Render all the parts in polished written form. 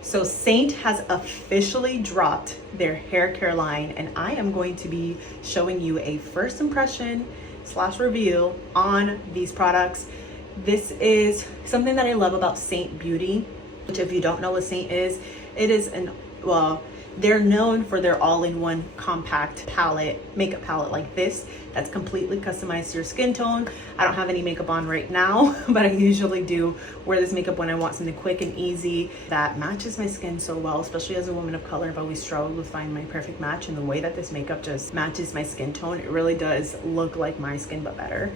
So SEINT has officially dropped their hair care line, and I am going to be showing you a first impression / review on these products. This is something that I love about SEINT Beauty, which if you don't know what SEINT is, it is they're known for their all-in-one compact palette, makeup palette like this, that's completely customized to your skin tone. I don't have any makeup on right now, but I usually do wear this makeup when I want something quick and easy that matches my skin so well, especially as a woman of color. I've always struggled with finding my perfect match, and the way that this makeup just matches my skin tone, it really does look like my skin but better,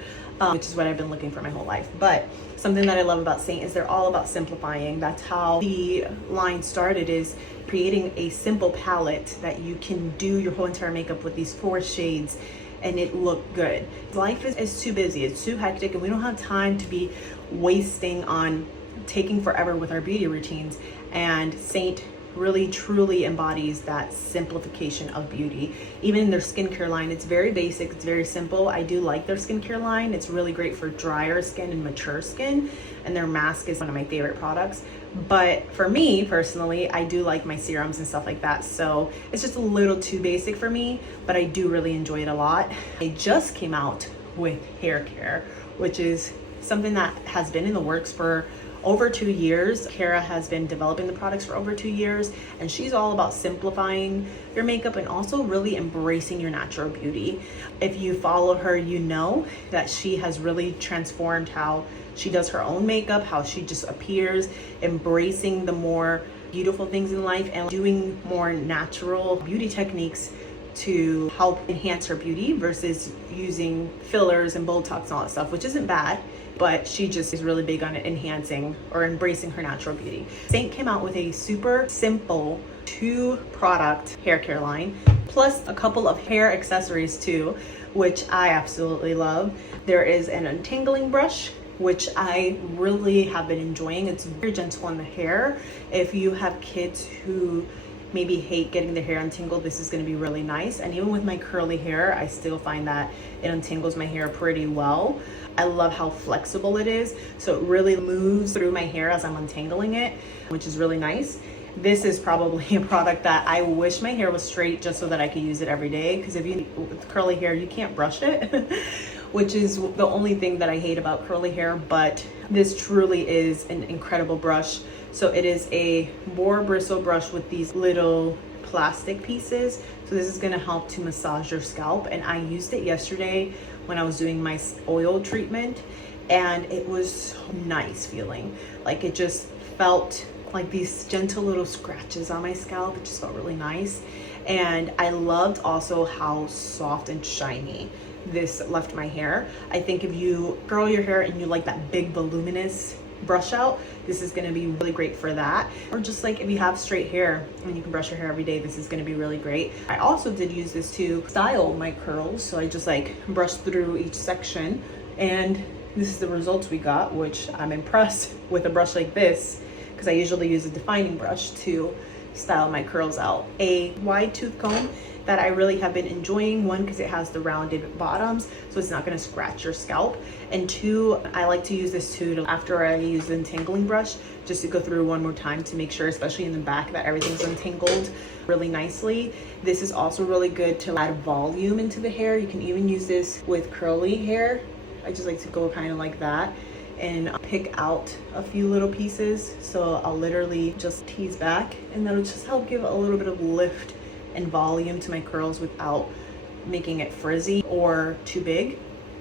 which is what I've been looking for my whole life. But something that I love about SEINT is they're all about simplifying. That's how the line started, is creating a simple palette that you can do your whole entire makeup with these 4 shades and it look good. Life is too busy, it's too hectic, and we don't have time to be wasting on taking forever with our beauty routines. And SEINT really truly embodies that simplification of beauty. Even in their skincare line, it's very basic, it's very simple. I do like their skincare line. It's really great for drier skin and mature skin, and their mask is one of my favorite products. But for me personally, I do like my serums and stuff like that, so it's just a little too basic for me, but I do really enjoy it a lot. I just came out with hair care, which is something that has been in the works for over 2 years. Kara has been developing the products for over 2 years, and she's all about simplifying your makeup and also really embracing your natural beauty. If you follow her, you know that she has really transformed how she does her own makeup, how she just appears, embracing the more beautiful things in life and doing more natural beauty techniques to help enhance her beauty versus using fillers and Botox and all that stuff, which isn't bad, but she just is really big on enhancing or embracing her natural beauty. SEINT came out with a super simple 2-product hair care line, plus a couple of hair accessories too, which I absolutely love. There is an untangling brush, which I really have been enjoying. It's very gentle on the hair. If you have kids who maybe hate getting their hair untangled, this is going to be really nice. And even with my curly hair, I still find that it untangles my hair pretty well. I love how flexible it is, so it really moves through my hair as I'm untangling it, which is really nice. This is probably a product that I wish my hair was straight just so that I could use it every day, because if you with curly hair, you can't brush it which is the only thing that I hate about curly hair. But this truly is an incredible brush. So it is a boar bristle brush with these little plastic pieces, so this is going to help to massage your scalp. And I used it yesterday when I was doing my oil treatment, and it was so nice feeling. Like, it just felt like these gentle little scratches on my scalp. It just felt really nice. And I loved also how soft and shiny this left my hair. I think if you curl your hair and you like that big voluminous brush out, this is going to be really great for that. Or just like if you have straight hair and you can brush your hair every day, this is going to be really great. I also did use this to style my curls, so I just like brushed through each section, and this is the results we got, which I'm impressed with a brush like this, because I usually use a defining brush to style my curls out. A wide tooth comb that I really have been enjoying, one, because it has the rounded bottoms, so it's not going to scratch your scalp, and 2, I like to use this too after I use the untangling brush, just to go through one more time to make sure, especially in the back, that everything's untangled really nicely. This is also really good to add volume into the hair. You can even use this with curly hair. I just like to go kind of like that and pick out a few little pieces. So I'll literally just tease back, and that'll just help give a little bit of lift and volume to my curls without making it frizzy or too big.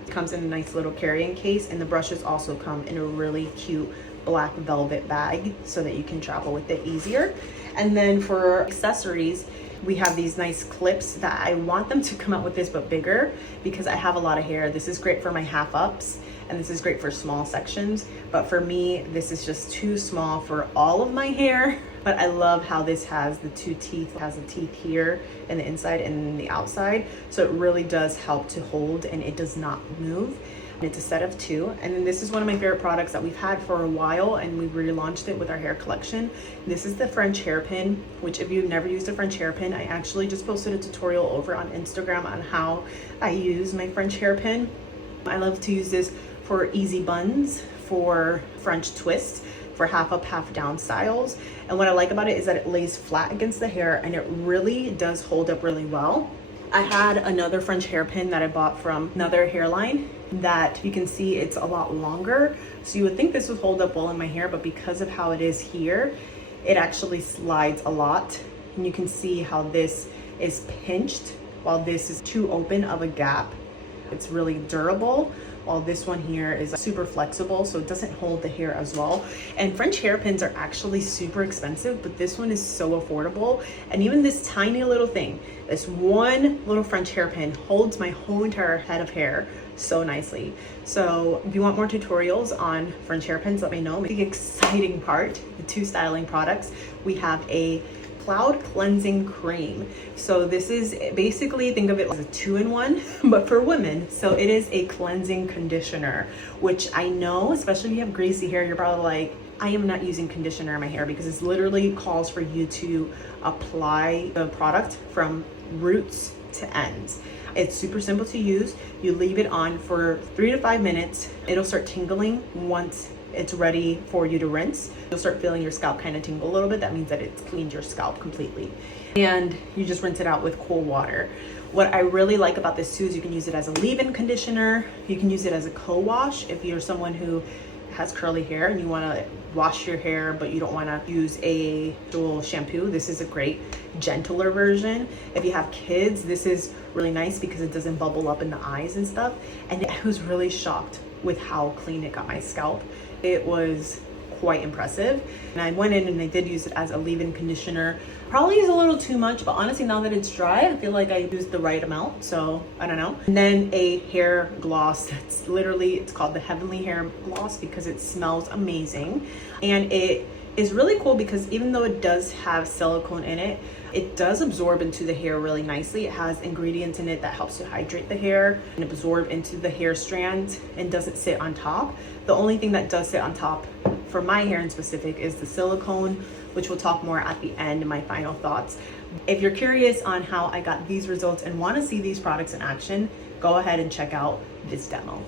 It comes in a nice little carrying case, and the brushes also come in a really cute black velvet bag so that you can travel with it easier. And then for accessories, we have these nice clips that I want them to come out with this but bigger, because I have a lot of hair. This is great for my half ups, and this is great for small sections, but for me this is just too small for all of my hair. But I love how this has the 2 teeth. It has a teeth here in the inside and the outside, so it really does help to hold, and it does not move. It's a set of 2. And then this is one of my favorite products that we've had for a while, and we relaunched it with our hair collection. This is the French hairpin, which if you've never used a French hairpin, I actually just posted a tutorial over on Instagram on how I use my French hairpin. I love to use this for easy buns, for French twists. for half up, half down styles. And what I like about it is that it lays flat against the hair and it really does hold up really well. I had another French hairpin that I bought from another hairline that you can see it's a lot longer. So you would think this would hold up well in my hair, but because of how it is here, it actually slides a lot. And you can see how this is pinched while this is too open of a gap. It's really durable, while this one here is super flexible, so it doesn't hold the hair as well. And French hairpins are actually super expensive, but this one is so affordable. And even this tiny little thing, this one little French hairpin holds my whole entire head of hair so nicely. So if you want more tutorials on French hairpins, let me know. The exciting part, the two styling products, we have a cloud cleansing cream. So this is basically, think of it as a 2-in-1 but for women. So it is a cleansing conditioner, which I know, especially if you have greasy hair, you're probably like, I am not using conditioner in my hair, because it's literally calls for you to apply the product from roots to ends. It's super simple to use. You leave it on for 3 to 5 minutes. It'll start tingling once it's ready for you to rinse. You'll start feeling your scalp kind of tingle a little bit. That means that it's cleaned your scalp completely. And you just rinse it out with cool water. What I really like about this too is you can use it as a leave-in conditioner. You can use it as a co-wash if you're someone who has curly hair and you want to wash your hair but you don't want to use a dual shampoo. This is a great gentler version. If you have kids, this is really nice because it doesn't bubble up in the eyes and stuff. And I was really shocked with how clean it got my scalp. It was quite impressive. And I went in and I did use it as a leave-in conditioner. Probably is a little too much, but honestly, now that it's dry, I feel like I used the right amount, so I don't know. And then a hair gloss that's literally, it's called the Heavenly Hair Gloss because it smells amazing. And it is really cool because even though it does have silicone in it, it does absorb into the hair really nicely. It has ingredients in it that helps to hydrate the hair and absorb into the hair strand and doesn't sit on top. The only thing that does sit on top for my hair in specific is the silicone, which we'll talk more at the end in my final thoughts. If you're curious on how I got these results and want to see these products in action, go ahead and check out this demo.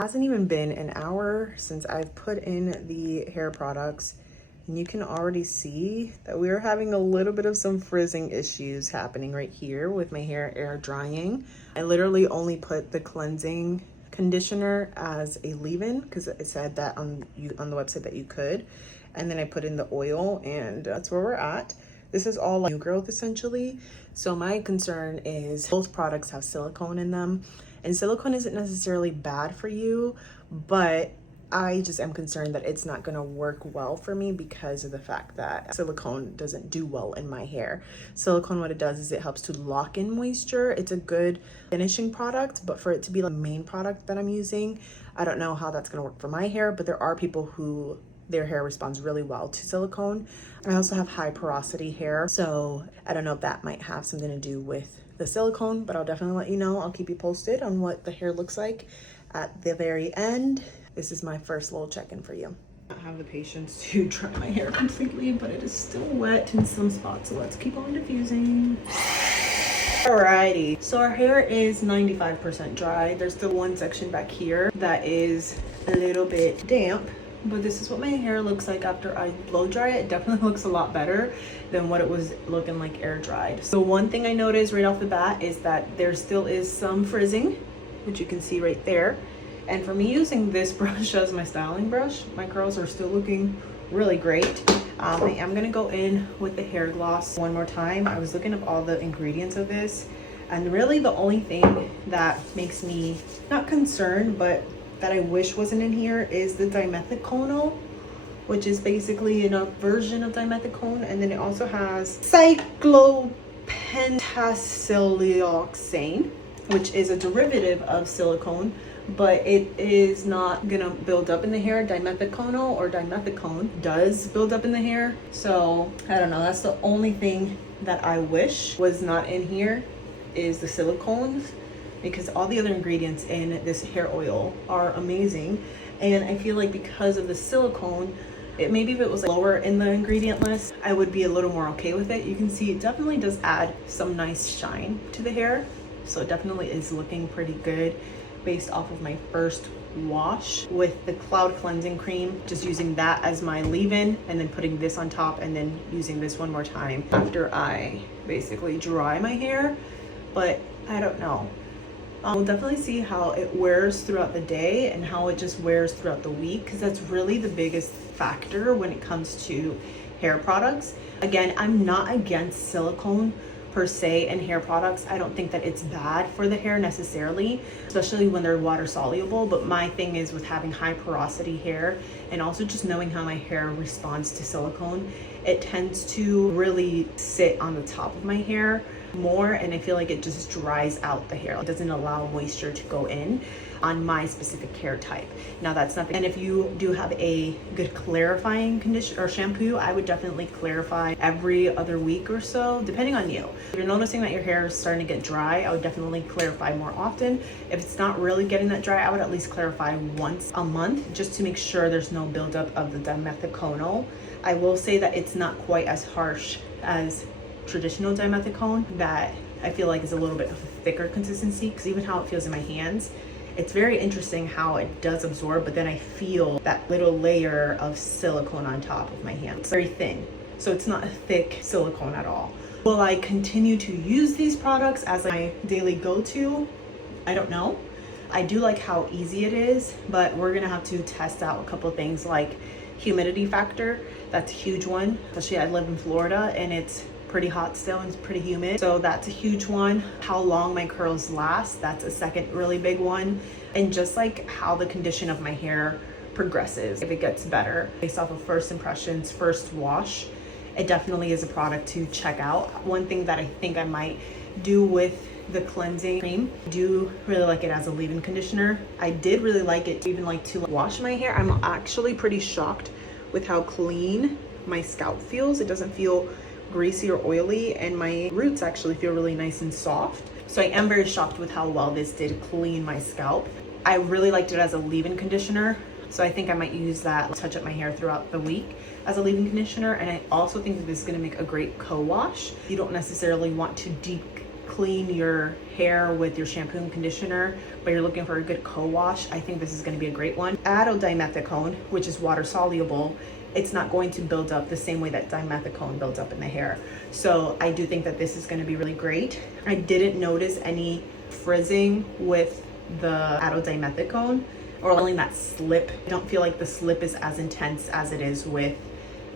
Hasn't even been an hour since I've put in the hair products, and you can already see that we're having a little bit of some frizzing issues happening right here with my hair air drying. I literally only put the cleansing conditioner as a leave-in because it said that on the website that you could, and then I put in the oil, and that's where we're at. This is all like new growth essentially. So my concern is both products have silicone in them. And silicone isn't necessarily bad for you, but I just am concerned that it's not gonna work well for me because of the fact that silicone doesn't do well in my hair. Silicone, what it does is it helps to lock in moisture. It's a good finishing product, but for it to be the main product that I'm using, I don't know how that's gonna work for my hair, but there are people who their hair responds really well to silicone. I also have high porosity hair, so I don't know if that might have something to do with the silicone, but I'll definitely let you know. I'll keep you posted on what the hair looks like at the very end. This is my first little check-in for you. I don't have the patience to dry my hair completely, but it is still wet in some spots, so let's keep on diffusing. Alrighty, so our hair is 95% dry. There's still one section back here that is a little bit damp, but this is what my hair looks like after I blow dry it. It definitely looks a lot better than what it was looking like air dried. So one thing I noticed right off the bat is that there still is some frizzing, which you can see right there. And for me using this brush as my styling brush, my curls are still looking really great. I am gonna go in with the hair gloss one more time. I was looking up all the ingredients of this, and really the only thing that makes me not concerned, but that I wish wasn't in here is the dimethiconol, which is basically a version of dimethicone. And then it also has cyclopentasiloxane, which is a derivative of silicone, but it is not gonna build up in the hair. Dimethiconol or dimethicone does build up in the hair. So I don't know, that's the only thing that I wish was not in here is the silicones, because all the other ingredients in this hair oil are amazing. And I feel like because of the silicone, maybe if it was lower in the ingredient list, I would be a little more okay with it. You can see it definitely does add some nice shine to the hair. So it definitely is looking pretty good based off of my first wash with the Cloud Cleansing Cream. Just using that as my leave-in and then putting this on top and then using this one more time after I basically dry my hair. But I don't know. We'll definitely see how it wears throughout the day and how it just wears throughout the week, because that's really the biggest factor when it comes to hair products. Again, I'm not against silicone per se in hair products. I don't think that it's bad for the hair necessarily, especially when they're water soluble. But my thing is with having high porosity hair and also just knowing how my hair responds to silicone, it tends to really sit on the top of my hair more, and I feel like it just dries out the hair. It doesn't allow moisture to go in on my specific hair type. Now that's nothing. And if you do have a good clarifying conditioner or shampoo, I would definitely clarify every other week or so, depending on you. If you're noticing that your hair is starting to get dry, I would definitely clarify more often. If it's not really getting that dry, I would at least clarify once a month just to make sure there's no buildup of the dimethiconol. I will say that it's not quite as harsh as traditional dimethicone, that I feel like is a little bit of a thicker consistency, because even how it feels in my hands, it's very interesting how it does absorb, but then I feel that little layer of silicone on top of my hand. It's very thin, so it's not a thick silicone at all. Will I continue to use these products as my daily go-to? I don't know. I do like how easy it is, but we're gonna have to test out a couple things like humidity factor. That's a huge one, especially I live in Florida and it's pretty hot still and it's pretty humid, so that's a huge one. How long my curls last, that's a second really big one. And just like how the condition of my hair progresses, if it gets better based off of first impressions, first wash, it definitely is a product to check out. One thing that I think I might do with the cleansing cream, I do really like it as a leave-in conditioner. I did really like it even like to wash my hair. I'm actually pretty shocked with how clean my scalp feels. It doesn't feel greasy or oily, and my roots actually feel really nice and soft. So I am very shocked with how well this did clean my scalp. I really liked it as a leave-in conditioner, so I think I might use that, touch up my hair throughout the week as a leave-in conditioner. And I also think that this is going to make a great co-wash. You don't necessarily want to deep clean your hair with your shampoo and conditioner, but you're looking for a good co-wash. I think this is going to be a great one. Dimethicone, which is water soluble, it's not going to build up the same way that dimethicone builds up in the hair. So I do think that this is going to be really great. I didn't notice any frizzing with the dimethicone, or only that slip. I don't feel like the slip is as intense as it is with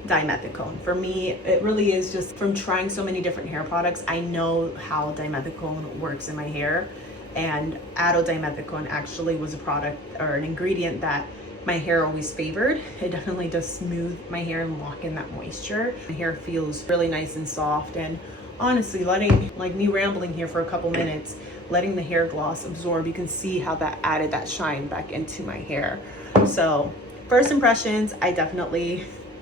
dimethicone. For me, it really is just from trying so many different hair products, I know how dimethicone works in my hair, and dimethicone actually was a product or an ingredient that my hair always favored. It definitely does smooth my hair and lock in that moisture. My hair feels really nice and soft, and honestly, letting, like me rambling here for a couple minutes, letting the hair gloss absorb, you can see how that added that shine back into my hair. So first impressions,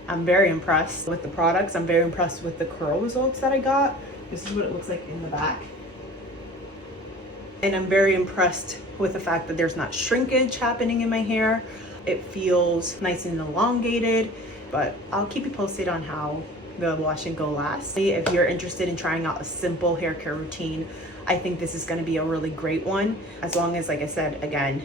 I'm very impressed with the products. I'm very impressed with the curl results that I got. This is what it looks like in the back. And I'm very impressed with the fact that there's not shrinkage happening in my hair. It feels nice and elongated, but I'll keep you posted on how the wash and go lasts. If you're interested in trying out a simple hair care routine, I think this is going to be a really great one. As long as, like I said, again,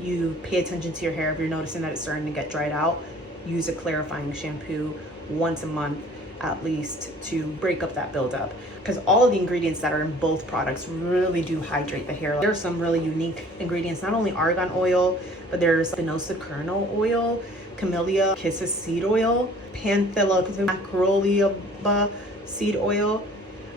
you pay attention to your hair. If you're noticing that it's starting to get dried out, use a clarifying shampoo once a month at least to break up that buildup, because all of the ingredients that are in both products really do hydrate the hair. There's some really unique ingredients, not only argan oil, but there's spinosa kernel oil, camellia kisses seed oil, panthilla macrolea seed oil.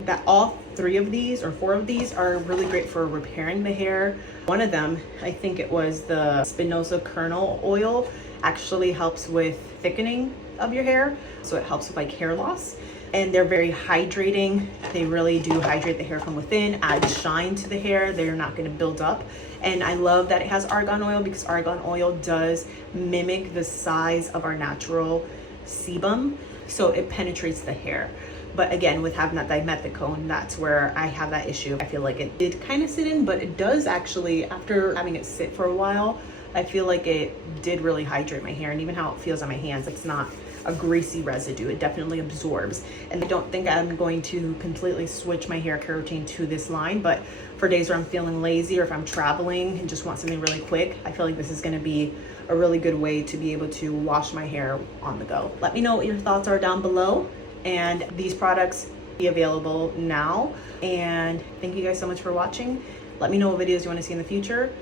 That all 3 of these or 4 of these are really great for repairing the hair. One of them, I think it was the spinosa kernel oil, actually helps with thickening of your hair, so it helps with like hair loss. And they're very hydrating. They really do hydrate the hair from within, add shine to the hair. They're not going to build up. And I love that it has argan oil, because argan oil does mimic the size of our natural sebum, so it penetrates the hair. But again, with having that dimethicone, that's where I have that issue. I feel like it did kind of sit in, but it does actually, after having it sit for a while, I feel like it did really hydrate my hair, and even how it feels on my hands, it's not a greasy residue. It definitely absorbs. And I don't think I'm going to completely switch my hair care routine to this line, but for days where I'm feeling lazy or if I'm traveling and just want something really quick, I feel like this is going to be a really good way to be able to wash my hair on the go. Let me know what your thoughts are down below. And these products be available now. And thank you guys so much for watching. Let me know what videos you want to see in the future.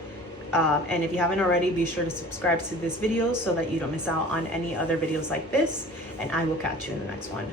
And if you haven't already, be sure to subscribe to this video so that you don't miss out on any other videos like this. And I will catch you in the next one.